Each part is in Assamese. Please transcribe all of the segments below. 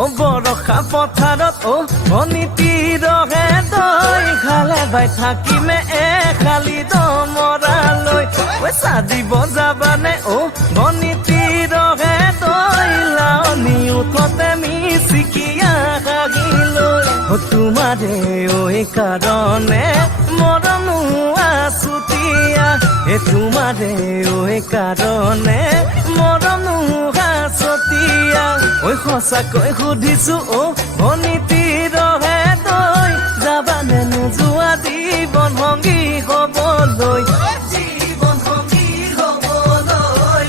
ও বৰষা পথাৰত ও অনীতি ৰহে তই খালে বাই থাকিমে খালি দমৰালৈ পইচা দিব যাবানে ও অনীতি ৰহে তই লাৱনি উঠতে মিচিকিয়া হাগিলৈ ও তোমাৰে ঐ কাৰণে মৰমো আছুতীয়া তোমাৰে ঐ কাৰণে মৰমো আছুতীয়া ঐ সঁচাকৈ সুধিছো ও অনীতি ৰহে তই যাবানে নোযোৱা জীৱন সংগী হ'বলৈ জীৱন সংগী হ'বলৈ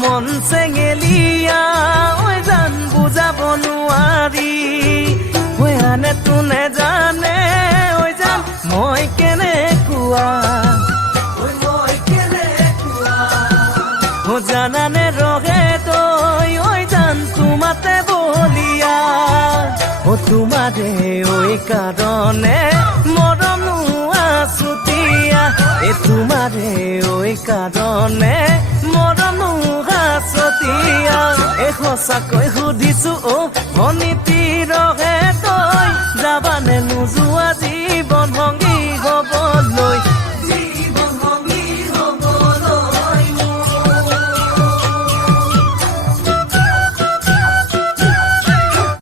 মন চেঙেলিয়া ঐ জান বুজাব নোৱাৰি ঐ আনে তোনে জানে ঐ জান মই কেনেকুৱা জানানে ৰহে তই ঐ জান তোমাতে বলিয়া তোমাৰে ঐ কাৰণে মৰমো আছুতীয়া তোমাৰে ঐ কাৰণে মৰমো আছুতীয়া সঁচাকৈ সুধিছো ও অনীতি ৰহে তই যাবানে নোযোৱা